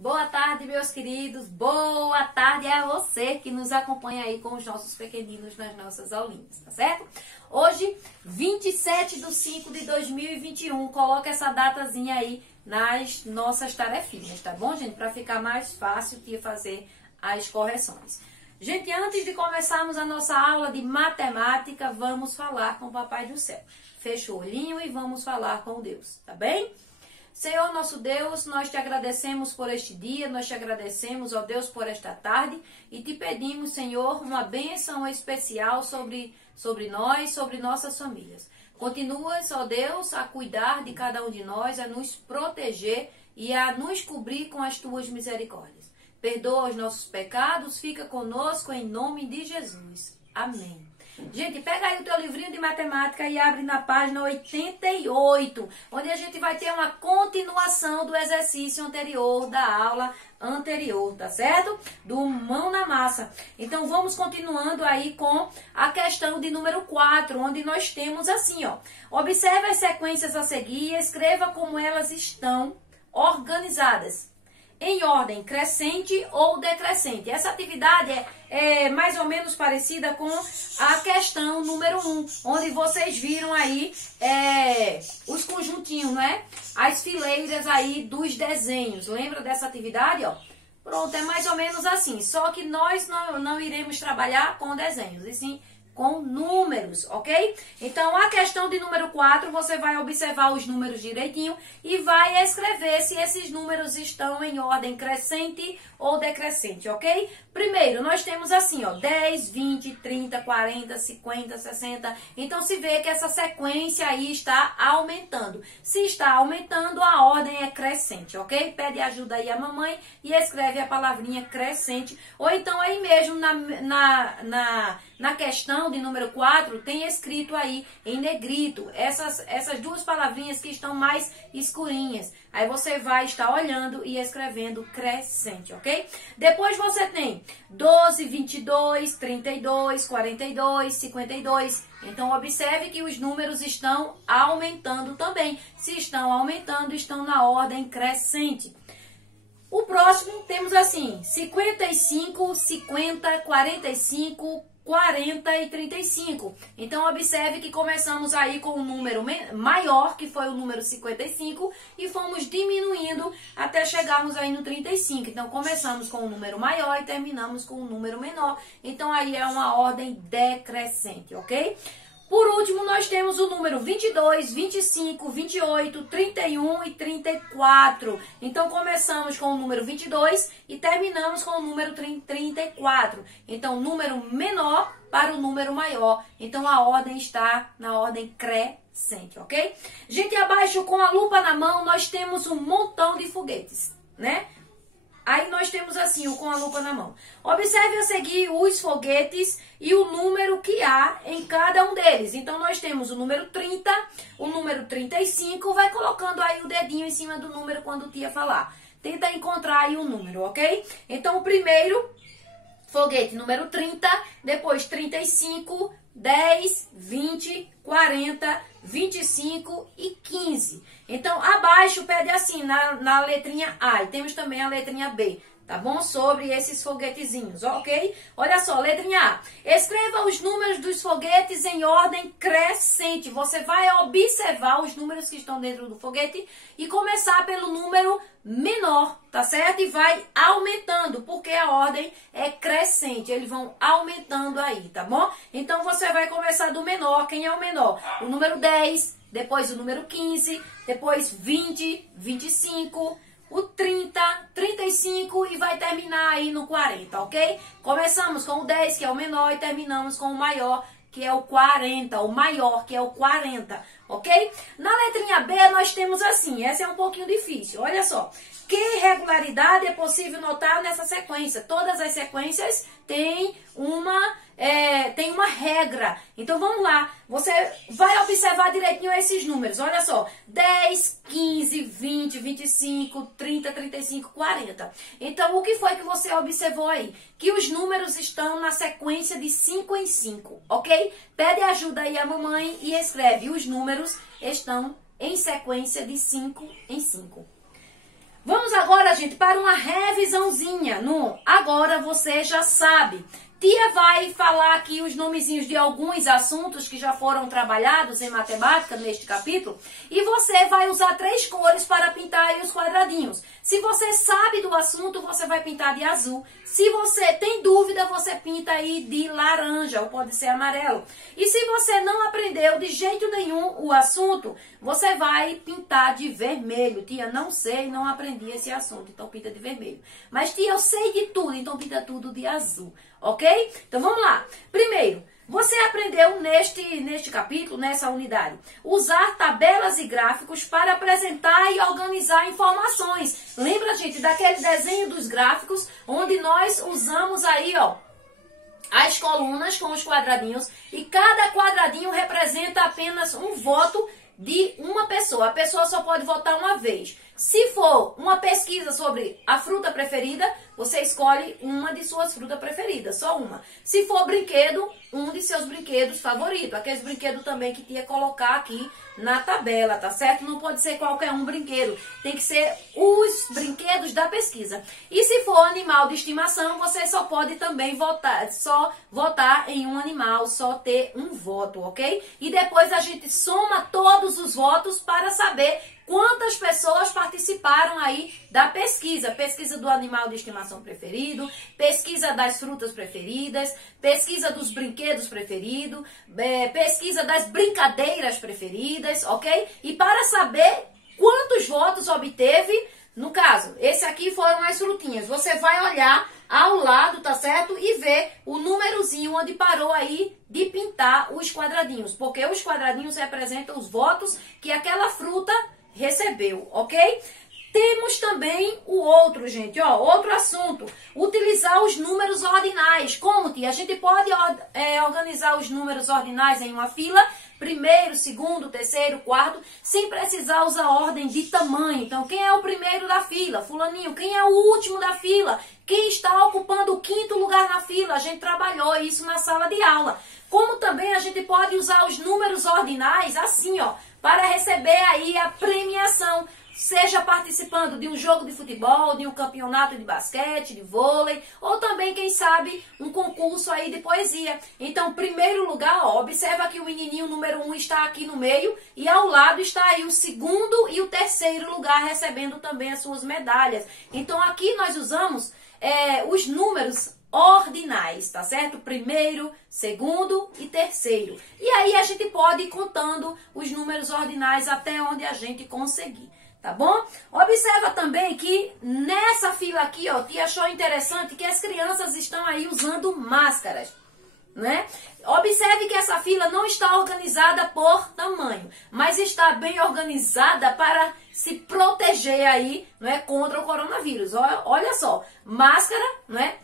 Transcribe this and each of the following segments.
Boa tarde, meus queridos. Boa tarde a você que nos acompanha aí com os nossos pequeninos nas nossas aulinhas, tá certo? Hoje, 27/5/2021. Coloca essa datazinha aí nas nossas tarefinhas, tá bom, gente? Para ficar mais fácil de fazer as correções. Gente, antes de começarmos a nossa aula de matemática, vamos falar com o Papai do Céu. Fecha o olhinho e vamos falar com Deus, tá bem? Senhor nosso Deus, nós te agradecemos por este dia, nós te agradecemos, ó Deus, por esta tarde e te pedimos, Senhor, uma bênção especial sobre nós, sobre nossas famílias. Continuas, ó Deus, a cuidar de cada um de nós, a nos proteger e a nos cobrir com as tuas misericórdias. Perdoa os nossos pecados, fica conosco em nome de Jesus. Amém. Gente, pega aí o teu livrinho de matemática e abre na página 88, onde a gente vai ter uma continuação do exercício anterior, da aula anterior, tá certo? Do mão na massa. Então, vamos continuando aí com a questão de número 4, onde nós temos assim, ó. Observe as sequências a seguir e escreva como elas estão organizadas, em ordem crescente ou decrescente. Essa atividade é mais ou menos parecida com a questão número 1, onde vocês viram aí os conjuntinhos, né? As fileiras aí dos desenhos. Lembra dessa atividade, ó? Pronto, é mais ou menos assim. Só que nós não iremos trabalhar com desenhos, e sim com números, ok? Então, a questão de número 4, você vai observar os números direitinho e vai escrever se esses números estão em ordem crescente ou decrescente, ok? Primeiro, nós temos assim, ó, 10, 20, 30, 40, 50, 60. Então, se vê que essa sequência aí está aumentando. Se está aumentando, a ordem é crescente, ok? Pede ajuda aí a mamãe e escreve a palavrinha crescente. Ou então, aí mesmo na questão de número 4, tem escrito aí em negrito essas duas palavrinhas que estão mais escurinhas. Aí você vai estar olhando e escrevendo crescente, ok? Depois você tem 12, 22, 32, 42, 52. Então, observe que os números estão aumentando também. Se estão aumentando, estão na ordem crescente. O próximo temos assim, 55, 50, 45, 40 e 35. Então, observe que começamos aí com um número maior, que foi o número 55, e fomos diminuindo até chegarmos aí no 35. Então, começamos com um número maior e terminamos com um número menor. Então, aí é uma ordem decrescente, ok? Por último, nós temos o número 22, 25, 28, 31 e 34. Então, começamos com o número 22 e terminamos com o número 34. Então, número menor para o número maior. Então, a ordem está na ordem crescente, ok? Gente, abaixo, com a lupa na mão, nós temos um montão de foguetes, né? Aí nós temos assim, o com a lupa na mão. Observe a seguir os foguetes e o número que há em cada um deles. Então, nós temos o número 30, o número 35. Vai colocando aí o dedinho em cima do número quando tia falar. Tenta encontrar aí o número, ok? Então, o primeiro foguete, número 30, depois 35, 10, 20, 40, 25 e 15. Então, abaixo pede assim, na letrinha A. E temos também a letrinha B, tá bom? Sobre esses foguetezinhos, ok? Olha só, letrinha A. Escreva os números dos foguetes em ordem crescente. Você vai observar os números que estão dentro do foguete e começar pelo número menor, tá certo? E vai aumentando, porque a ordem é crescente. Eles vão aumentando aí, tá bom? Então, você vai começar do menor. Quem é o menor? O número 10, depois o número 15, depois 20, 25, o 30, 35 e vai terminar aí no 40, ok? Começamos com o 10, que é o menor, e terminamos com o maior, que é o 40, o maior, que é o 40, ok? Na letrinha B, nós temos assim, essa é um pouquinho difícil, olha só. Que irregularidade é possível notar nessa sequência? Todas as sequências têm uma regra. Então, vamos lá. Você vai observar direitinho esses números. Olha só. 10, 15, 20, 25, 30, 35, 40. Então, o que foi que você observou aí? Que os números estão na sequência de 5 em 5, ok? Pede ajuda aí a mamãe e escreve. Os números estão em sequência de 5 em 5. Vamos agora, gente, para uma revisãozinha no Agora Você Já Sabe. Tia vai falar aqui os nomezinhos de alguns assuntos que já foram trabalhados em matemática neste capítulo. E você vai usar 3 cores para pintar aí os quadradinhos. Se você sabe do assunto, você vai pintar de azul. Se você tem dúvida, você pinta aí de laranja ou pode ser amarelo. E se você não aprendeu de jeito nenhum o assunto, você vai pintar de vermelho. Tia, não sei, não aprendi esse assunto, então pinta de vermelho. Mas tia, eu sei de tudo, então pinta tudo de azul. Ok? Então vamos lá. Primeiro, você aprendeu neste capítulo, nessa unidade, usar tabelas e gráficos para apresentar e organizar informações. Lembra, gente, daquele desenho dos gráficos, onde nós usamos aí, ó, as colunas com os quadradinhos, e cada quadradinho representa apenas um voto de uma pessoa. A pessoa só pode votar uma vez. Se for uma pesquisa sobre a fruta preferida, você escolhe uma de suas frutas preferidas, só uma. Se for brinquedo, um de seus brinquedos favoritos. Aqueles brinquedos também que tinha que colocar aqui na tabela, tá certo? Não pode ser qualquer um brinquedo. Tem que ser os brinquedos da pesquisa. E se for animal de estimação, você só pode também votar em um animal, só ter um voto, ok? E depois a gente soma todos os votos para saber quantas pessoas participaram aí da pesquisa. Pesquisa do animal de estimação preferido, pesquisa das frutas preferidas, pesquisa dos brinquedos preferidos, pesquisa das brincadeiras preferidas, ok? E para saber quantos votos obteve, no caso, esse aqui foram as frutinhas. Você vai olhar ao lado, tá certo? E ver o númerozinho onde parou aí de pintar os quadradinhos. Porque os quadradinhos representam os votos que aquela fruta recebeu, ok? Temos também o outro, gente, ó, outro assunto, utilizar os números ordinais. Como, tia? A gente pode organizar os números ordinais em uma fila, primeiro, segundo, terceiro, quarto, sem precisar usar ordem de tamanho. Então, quem é o primeiro da fila? Fulaninho. Quem é o último da fila? Quem está ocupando o 5º lugar na fila? A gente trabalhou isso na sala de aula. Como também a gente pode usar os números ordinais assim, ó, para receber aí a premiação, seja participando de um jogo de futebol, de um campeonato de basquete, de vôlei, ou também, quem sabe, um concurso aí de poesia. Então, primeiro lugar, ó, observa que o menininho número 1 está aqui no meio e ao lado está aí o 2º e o 3º lugar recebendo também as suas medalhas. Então, aqui nós usamos os números ordinais, tá certo? Primeiro, segundo e terceiro. E aí a gente pode ir contando os números ordinais até onde a gente conseguir, tá bom? Observa também que nessa fila aqui, ó, tia achou interessante que as crianças estão aí usando máscaras, né? Observe que essa fila não está organizada por tamanho, mas está bem organizada para se proteger aí, não é, contra o coronavírus. Olha só, máscara, não é?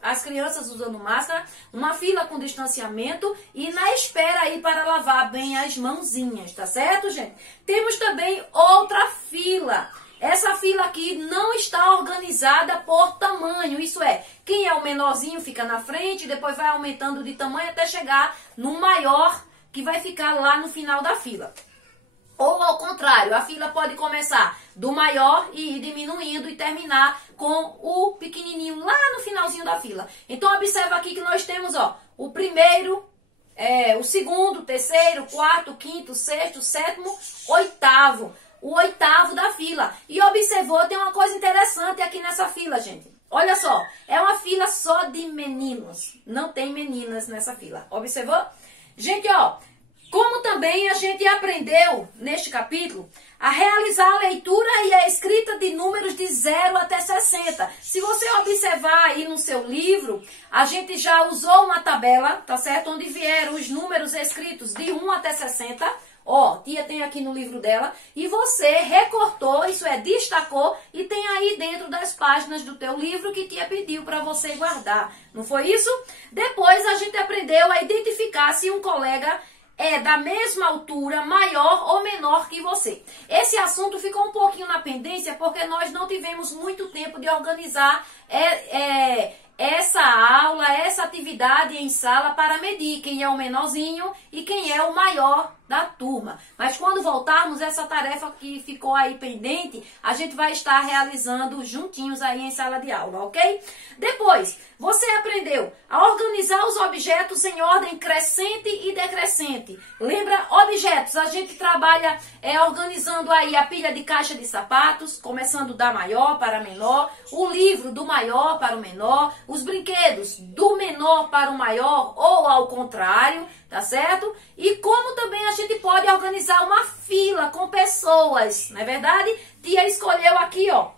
As crianças usando máscara, uma fila com distanciamento e na espera aí para lavar bem as mãozinhas, tá certo, gente? Temos também outra fila. Essa fila aqui não está organizada por tamanho, isso é, quem é o menorzinho fica na frente, depois vai aumentando de tamanho até chegar no maior, que vai ficar lá no final da fila. Ou ao contrário, a fila pode começar do maior e ir diminuindo e terminar com o pequenininho lá no finalzinho da fila. Então observa aqui que nós temos, ó, o primeiro, o segundo, terceiro, quarto, quinto, sexto, sétimo, oitavo. O 8º da fila. E observou, tem uma coisa interessante aqui nessa fila, gente. Olha só, é uma fila só de meninos. Não tem meninas nessa fila. Observou? Gente, ó, como também a gente aprendeu neste capítulo a realizar a leitura e a escrita de números de 0 até 60. Se você observar aí no seu livro, a gente já usou uma tabela, tá certo? Onde vieram os números escritos de 1 até 60. Ó, tia tem aqui no livro dela, e você recortou, isso é, destacou, e tem aí dentro das páginas do teu livro que tia pediu para você guardar. Não foi isso? Depois a gente aprendeu a identificar se um colega é da mesma altura, maior ou menor que você. Esse assunto ficou um pouquinho na pendência porque nós não tivemos muito tempo de organizar essa aula, essa atividade em sala para medir quem é o menorzinho e quem é o maior da turma. Mas quando voltarmos, essa tarefa que ficou aí pendente, a gente vai estar realizando juntinhos aí em sala de aula, ok? Depois, você aprendeu a organizar os objetos em ordem crescente e decrescente. Lembra, objetos, a gente trabalha organizando aí a pilha de caixa de sapatos, começando da maior para a menor, o livro do maior para o menor, os brinquedos do menor para o maior ou ao contrário, tá certo? E como também a gente pode organizar uma fila com pessoas, não é verdade? Tia escolheu aqui, ó,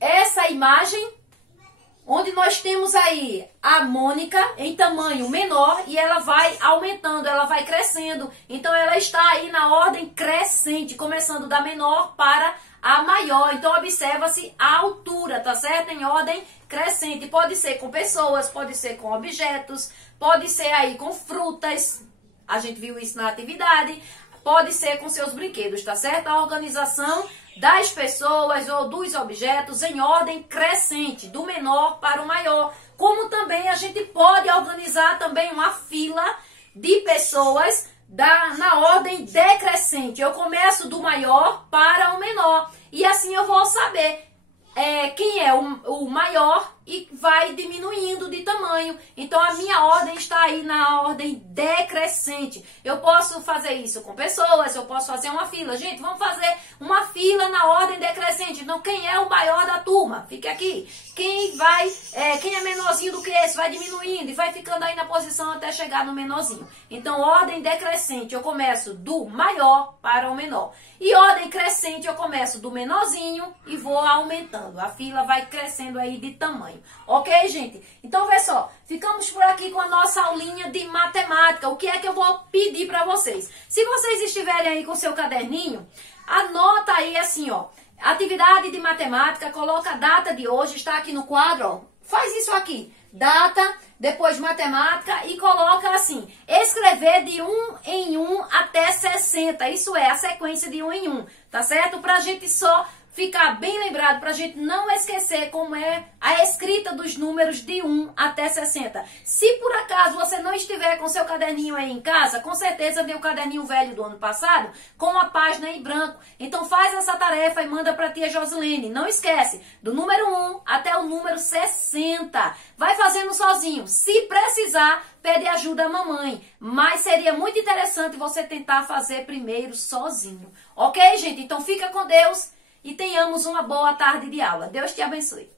essa imagem, onde nós temos aí a Mônica em tamanho menor e ela vai aumentando, ela vai crescendo. Então, ela está aí na ordem crescente, começando da menor para a maior. Então, observa-se a altura, tá certo? Em ordem crescente. Pode ser com pessoas, pode ser com objetos, pode ser aí com frutas. A gente viu isso na atividade. Pode ser com seus brinquedos, tá certo? A organização das pessoas ou dos objetos em ordem crescente, do menor para o maior. Como também a gente pode organizar também uma fila de pessoas na ordem decrescente. Eu começo do maior para o menor. E assim eu vou saber quem é o maior e vai diminuindo de tamanho. Então, a minha ordem está aí na ordem decrescente. Eu posso fazer isso com pessoas, eu posso fazer uma fila. Gente, vamos fazer uma fila na ordem decrescente. Então, quem é o maior da turma? Fique aqui. Quem é menorzinho do que esse? Vai diminuindo e vai ficando aí na posição até chegar no menorzinho. Então, ordem decrescente, eu começo do maior para o menor. E ordem crescente, eu começo do menorzinho e vou aumentando. A fila vai crescendo aí de tamanho. Ok, gente? Então, vê só. Ficamos por aqui com a nossa aulinha de matemática. O que é que eu vou pedir para vocês? Se vocês estiverem aí com o seu caderninho, anota aí assim, ó. Atividade de matemática, coloca a data de hoje, está aqui no quadro, ó. Faz isso aqui. Data, depois matemática e coloca assim, escrever de 1 em 1 até 60. Isso é a sequência de 1 em 1, tá certo? Pra gente só ficar bem lembrado, pra gente não esquecer como é a escrita dos números de 1 até 60. Se por acaso você não estiver com seu caderninho aí em casa, com certeza veio o caderninho velho do ano passado, com a página em branco. Então faz essa tarefa e manda pra tia Josilene. Não esquece, do número 1 até o número 60. Vai fazendo sozinho. Se precisar, pede ajuda à mamãe. Mas seria muito interessante você tentar fazer primeiro sozinho. Ok, gente? Então fica com Deus. E tenhamos uma boa tarde de aula. Deus te abençoe.